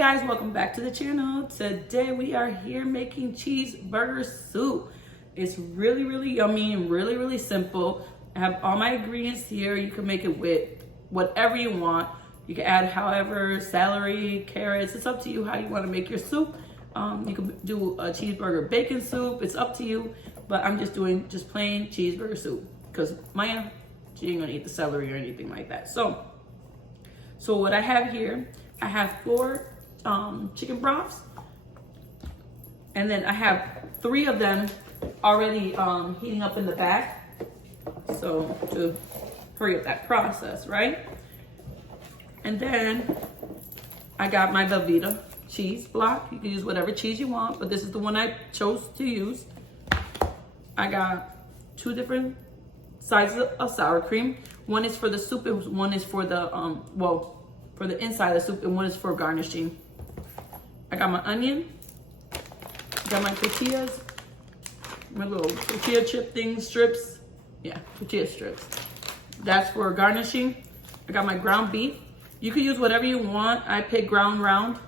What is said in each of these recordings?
guys, welcome back to the channel. Today we are here making cheeseburger soup. It's really yummy and really simple. I have all my ingredients here. You can make it with whatever you want. You can add however, celery, carrots. It's up to you how you want to make your soup. You can do a cheeseburger bacon soup. It's up to you, but I'm just doing plain cheeseburger soup because Maya, she ain't gonna eat the celery or anything like that. So what I have here, I have 4 chicken broths, and then I have 3 of them already heating up in the back. So to hurry up that process, right? And then I got my Velveta cheese block. You can use whatever cheese you want, but this is the one I chose to use. I got 2 different sizes of sour cream. One is for the soup, and one is for the for the inside of the soup, and one is for garnishing. I got my onion, got my tortillas, my little tortilla chip thing, strips. Yeah, tortilla strips. That's for garnishing. I got my ground beef. You can use whatever you want. I pick ground round.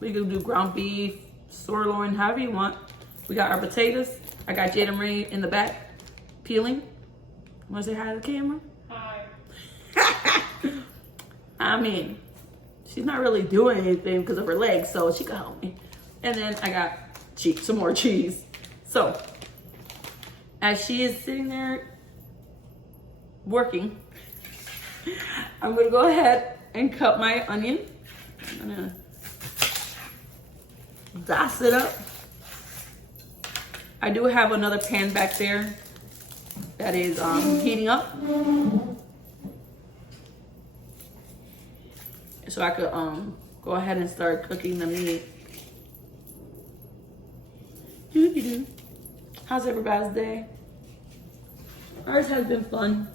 We can do ground beef, sirloin, however you want. We got our potatoes. I got Jada Marie in the back, peeling. Want to say hi to the camera? Hi. I mean, she's not really doing anything because of her legs, so she can help me. And then I got some more cheese. So, as she is sitting there working, I'm gonna go ahead and cut my onion. I'm gonna dice it up. I do have another pan back there that is heating up. So I could go ahead and start cooking the meat. How's everybody's day? Ours has been fun.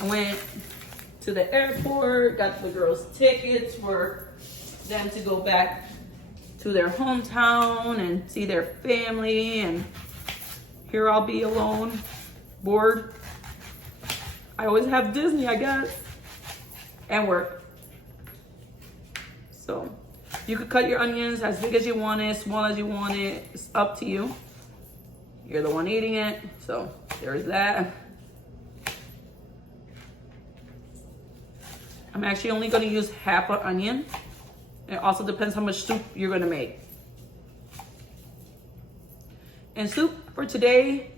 I went to the airport, got the girls tickets for them to go back to their hometown and see their family, and here I'll be alone, bored. I always have Disney, I guess, and work. So you could cut your onions as big as you want it, small as you want it. It's up to you. You're the one eating it, so there's that. I'm actually only gonna use half an onion. It also depends how much soup you're gonna make. And soup for today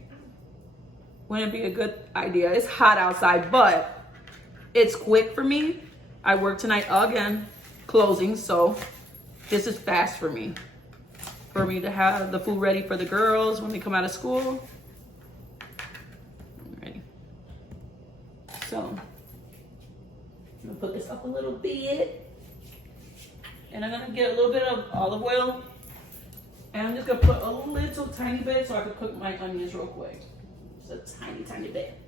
wouldn't be a good idea. It's hot outside, but it's quick for me. I work tonight again, closing, so this is fast for me. For me to have the food ready for the girls when they come out of school. Ready. So, I'm gonna put this up a little bit. And I'm gonna get a little bit of olive oil. And I'm just gonna put a little tiny bit so I can cook my onions real quick. Just a tiny bit.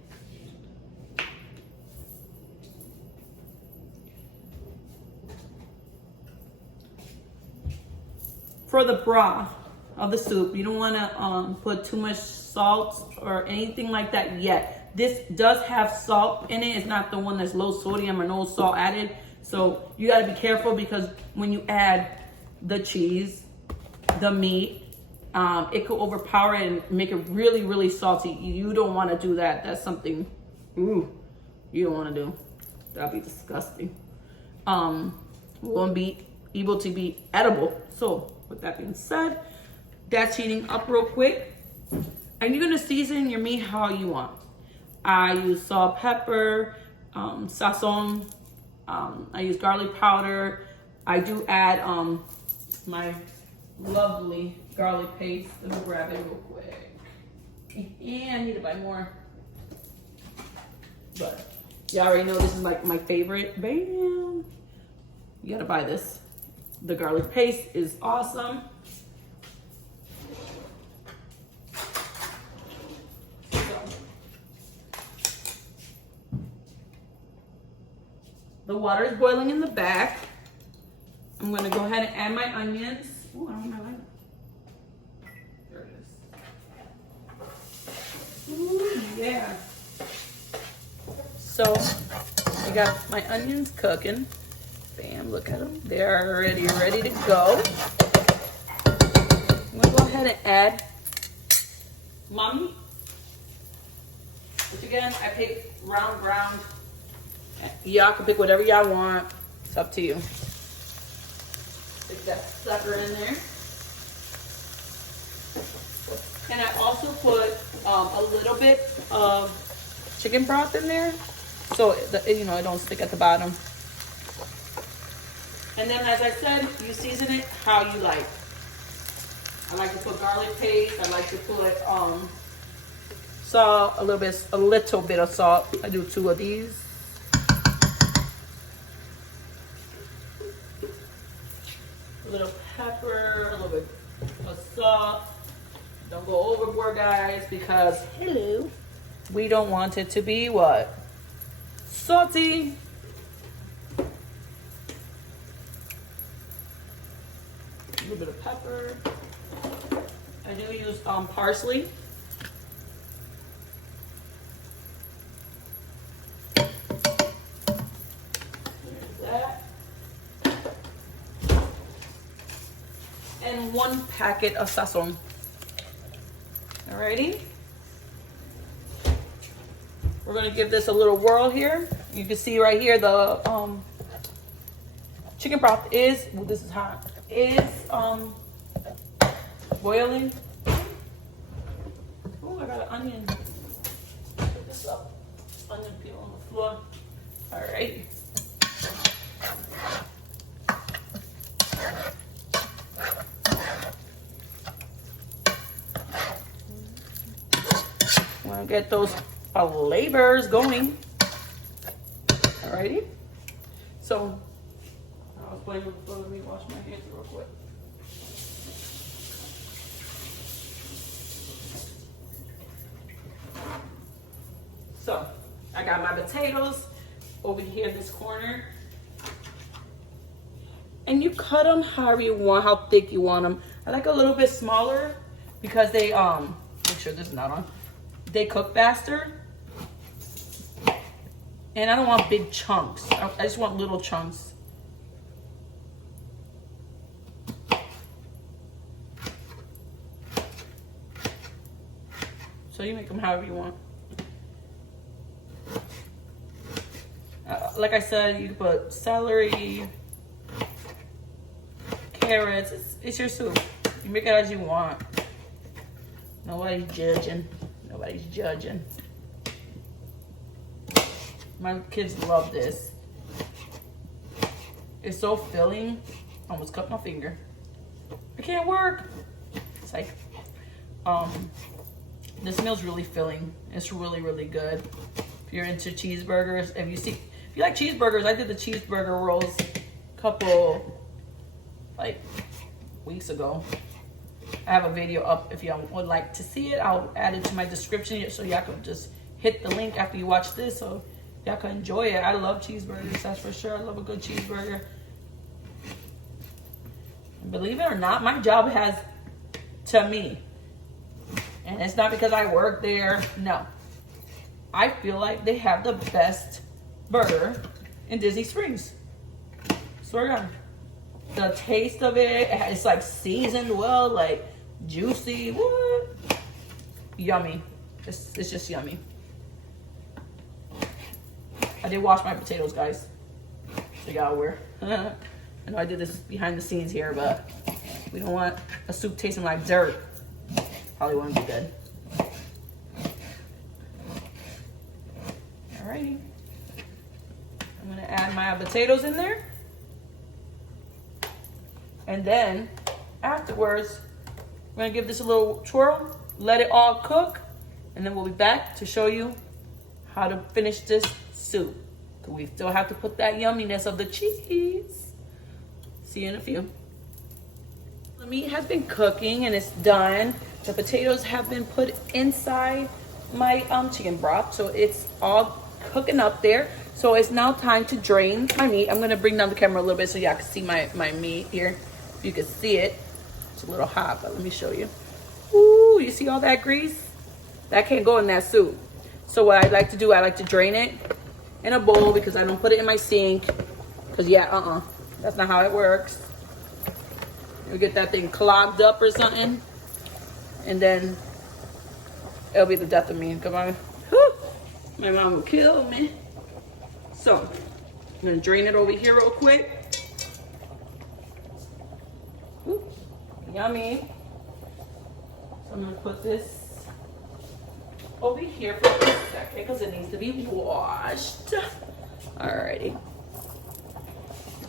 For the broth of the soup, you don't wanna put too much salt or anything like that yet. This does have salt in it. It's not the one that's low sodium or no salt added. So you gotta be careful because when you add the cheese, the meat, it could overpower it and make it really salty. You don't wanna do that. That's something, you don't wanna do. That'd be disgusting. Won't be able to be edible. So with that being said, that's heating up real quick. And you're gonna season your meat how you want. I use salt, pepper, sazon. I use garlic powder. I do add my lovely garlic paste. Let me grab it real quick. And I need to buy more. But you already know this is like my favorite. Bam! You gotta buy this. The garlic paste is awesome. The water is boiling in the back. I'm gonna go ahead and add my onions. Oh, I don't know my lighter. There it is. Ooh, yeah. So I got my onions cooking. Bam, look at them. They're already ready to go. I'm gonna go ahead and add Mommy. Which again, I pick round. Y'all can pick whatever y'all want. It's up to you. Stick that sucker in there. And I also put a little bit of chicken broth in there, so it don't stick at the bottom. And then, as I said, you season it how you like. I like to put garlic paste. I like to put salt, a little bit of salt. I do 2 of these. A little pepper, a little bit of salt. Don't go overboard, guys, because hello, we don't want it to be what? Salty. A little bit of pepper. I do use parsley. There's that. And 1 packet of sazon. Alrighty. We're gonna give this a little whirl here. You can see right here the chicken broth is, well, this is hot, is boiling. Oh, I got an onion. Put this up. Onion peel on the floor. Alright. Want to get those flavors going. Alrighty. So I was playing with the floor. Let me wash my hands real quick. So I got my potatoes over here in this corner. And you cut them however you want, how thick you want them. I like a little bit smaller because they make sure this is not on. They cook faster. And I don't want big chunks. I just want little chunks. So you make them however you want. Like I said, you can put celery, carrots. It's your soup. You make it as you want. Nobody's judging. Nobody's judging. My kids love this. It's so filling. Almost cut my finger. It can't work. It's like, this meal's really filling. It's really, really good. If you're into cheeseburgers, if you like cheeseburgers, I did the cheeseburger rolls a couple, like, weeks ago. I have a video up if y'all would like to see it. I'll add it to my description so y'all can just hit the link after you watch this so y'all can enjoy it. I love cheeseburgers, that's for sure. I love a good cheeseburger. And believe it or not, my job has to me. And it's not because I work there, no. I feel like they have the best burger in Disney Springs. Swear to God. The taste of it, it's like seasoned well, like juicy, what? Yummy. It's just yummy. I did wash my potatoes, guys. So y'all aware. I know I did this behind the scenes here, but we don't want a soup tasting like dirt. Probably wouldn't be good. Alrighty. I'm gonna add my potatoes in there. And then afterwards, we're gonna give this a little twirl, let it all cook, and then we'll be back to show you how to finish this soup. We still have to put that yumminess of the cheese. See you in a few. The meat has been cooking and it's done. The potatoes have been put inside my chicken broth, so it's all cooking up there. So it's now time to drain my meat. I'm gonna bring down the camera a little bit so y'all can see my meat here. If you can see it, it's a little hot, but let me show you. Ooh, you see all that grease? That can't go in that soup. So what I like to do, I like to drain it in a bowl because I don't put it in my sink. Cause yeah, that's not how it works. You get that thing clogged up or something, and then it'll be the death of me. Come on, my mom will kill me. So I'm gonna drain it over here real quick. Ooh, yummy. So I'm gonna put this over here for a second because it needs to be washed. Alrighty.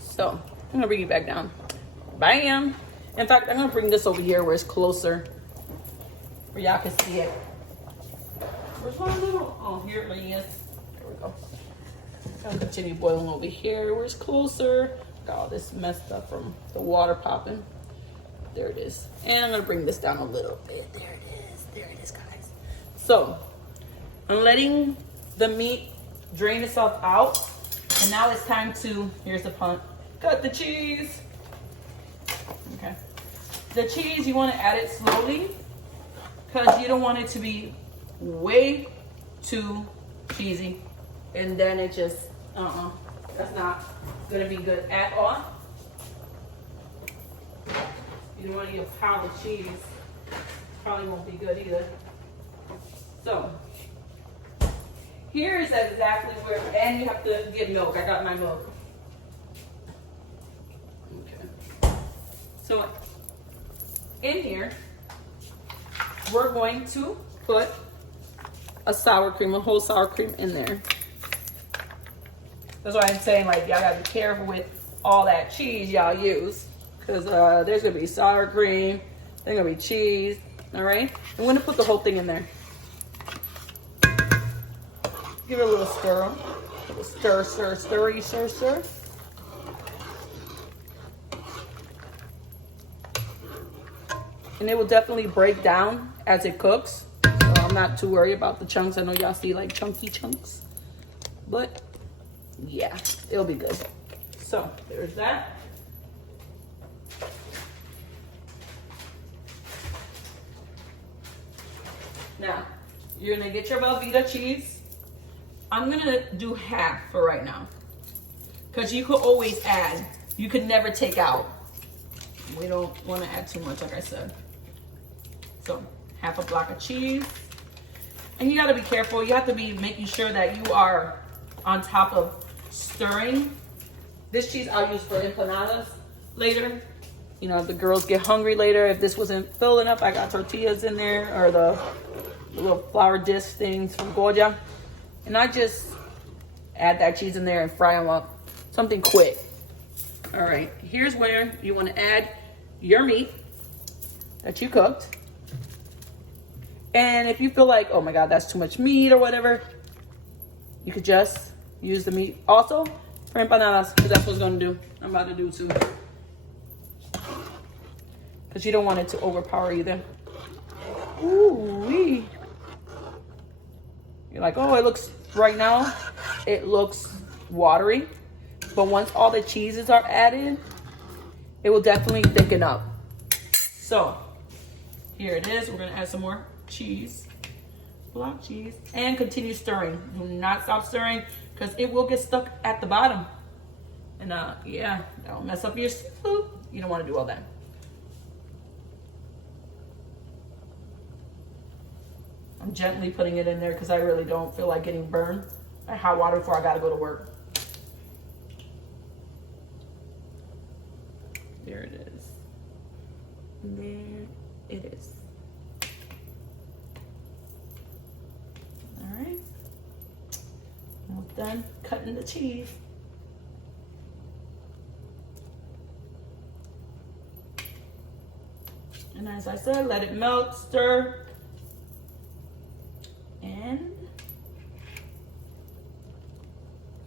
So I'm gonna bring it back down. Bam. In fact, I'm gonna bring this over here where it's closer, where y'all can see it. Where's my little? Oh, here it is. There we go. I'm gonna continue boiling over here where it's closer. Got all this messed up from the water popping. There it is. And I'm gonna bring this down a little bit. There it is. There it is, guys. So I'm letting the meat drain itself out. And now it's time to, here's the pun, cut the cheese. Okay. The cheese, you want to add it slowly because you don't want it to be way too cheesy. And then it just, that's not going to be good at all. You don't want to eat a pound of cheese. Probably won't be good either. So, here is exactly where, and you have to get milk. I got my milk. Okay. So, in here, we're going to put a sour cream, a whole sour cream in there. That's why I'm saying, like, y'all gotta be careful with all that cheese y'all use. Because there's gonna be sour cream, there's gonna be cheese, all right? I'm gonna put the whole thing in there. Give it a little stir. A little stir, stir, stirry, stir, stir. And it will definitely break down as it cooks. So I'm not too worried about the chunks. I know y'all see like chunky chunks. But yeah, it'll be good. So there's that. Now, you're gonna get your Velveta cheese. I'm gonna do half for right now. Because you could always add. You could never take out. We don't want to add too much, like I said. So, half a block of cheese. And you gotta be careful. You have to be making sure that you are on top of stirring. This cheese I'll use for empanadas later. You know, if the girls get hungry later. If this wasn't filled enough, I got tortillas in there. Or the little flour disc things from Goya. And I just add that cheese in there and fry them up. Something quick. All right, here's where you want to add your meat that you cooked. And if you feel like, oh my God, that's too much meat or whatever, you could just use the meat also for empanadas, because that's what it's going to do. I'm about to do too. Because you don't want it to overpower either. Ooh-wee. You're like, oh, it looks, right now, it looks watery. But once all the cheeses are added, it will definitely thicken up. So, here it is. We're going to add some more cheese. Block cheese. And continue stirring. Do not stop stirring because it will get stuck at the bottom. And yeah, that'll mess up your soup. You don't want to do all that. I'm gently putting it in there because I really don't feel like getting burned by hot water before I got to go to work. There it is. There it is. All right. Now done cutting the cheese. And as I said, let it melt, stir. And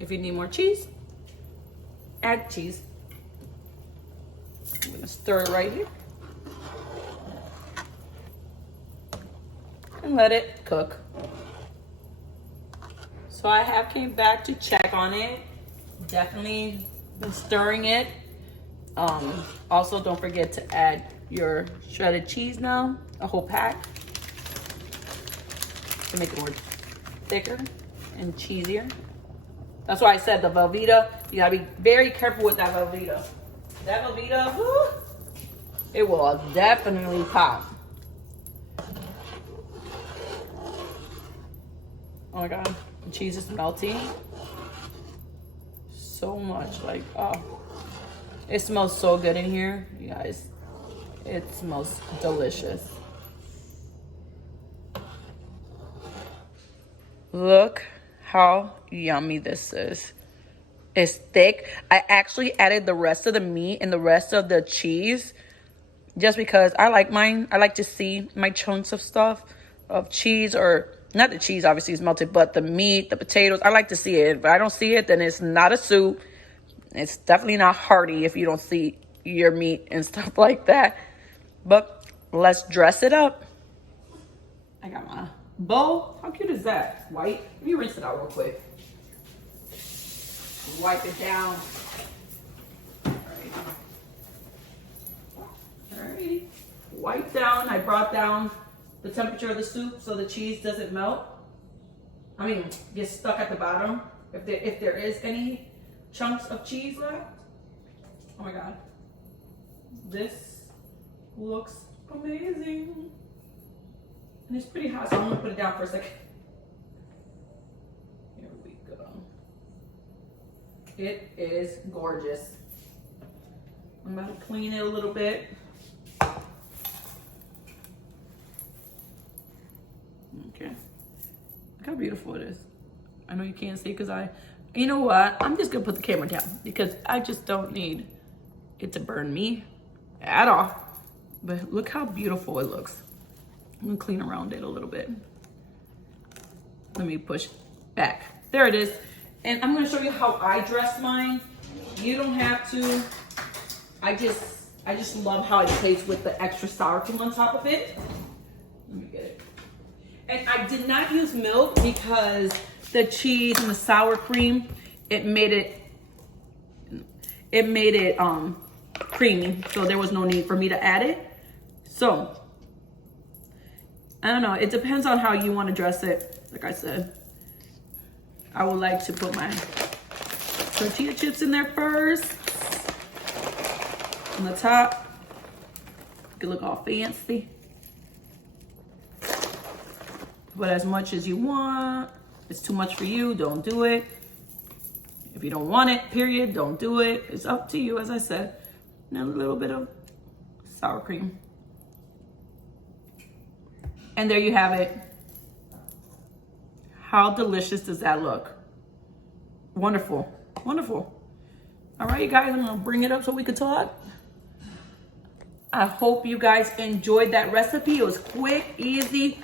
if you need more cheese, add cheese. I'm gonna stir it right here. And let it cook. So I have came back to check on it. Definitely been stirring it. Also don't forget to add your shredded cheese now, a whole pack, to make it more thicker and cheesier. That's why I said the Velveta You gotta be very careful with that Velveta. That Velveta, whew, it will definitely pop. Oh my God, the cheese is melting. So much, like, oh. It smells so good in here, you guys. It smells delicious. Look how yummy this is. It's thick. I actually added the rest of the meat and the rest of the cheese just because I like mine. I like to see my chunks of stuff, of cheese, or not the cheese obviously is melted, but the meat, the potatoes. I like to see it. If I don't see it, then it's not a soup. It's definitely not hearty if you don't see your meat and stuff like that. But let's dress it up. I got my bowl. How cute is that? It's white. Let me rinse it out real quick. Wipe it down. Alrighty. Wipe down. I brought down the temperature of the soup so the cheese doesn't melt. I mean, get stuck at the bottom. If there is any chunks of cheese left. Oh my God. This looks amazing. And it's pretty hot, so I'm gonna put it down for a second. Here we go. It is gorgeous. I'm gonna clean it a little bit. Okay. Look how beautiful it is. I know you can't see because you know what? I'm just gonna put the camera down because I just don't need it to burn me at all. But look how beautiful it looks. I'm gonna clean around it a little bit. Let me push back. There it is. And I'm gonna show you how I dress mine. You don't have to. I just love how it tastes with the extra sour cream on top of it. Let me get it. And I did not use milk because the cheese and the sour cream, it made it creamy. So there was no need for me to add it. So I don't know. It depends on how you want to dress it. Like I said, I would like to put my tortilla chips in there first. On the top. It could look all fancy. But as much as you want. If it's too much for you, don't do it. If you don't want it, period, don't do it. It's up to you, as I said. And a little bit of sour cream. And there you have it. How delicious does that look? Wonderful, wonderful. All right, you guys, I'm gonna bring it up so we can talk. I hope you guys enjoyed that recipe. It was quick, easy,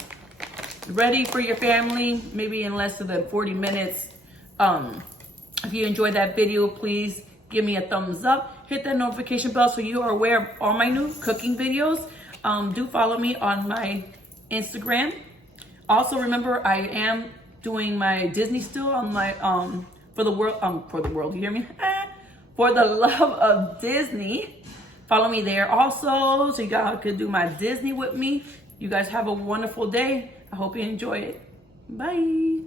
ready for your family, maybe in less than 40 minutes. If you enjoyed that video, please give me a thumbs up. Hit that notification bell so you are aware of all my new cooking videos. Do follow me on my Instagram. Also, remember, I am doing my Disney still on my for the world, you hear me? For the love of Disney. Follow me there also, so you guys could do my Disney with me. You guys have a wonderful day. I hope you enjoy it. Bye.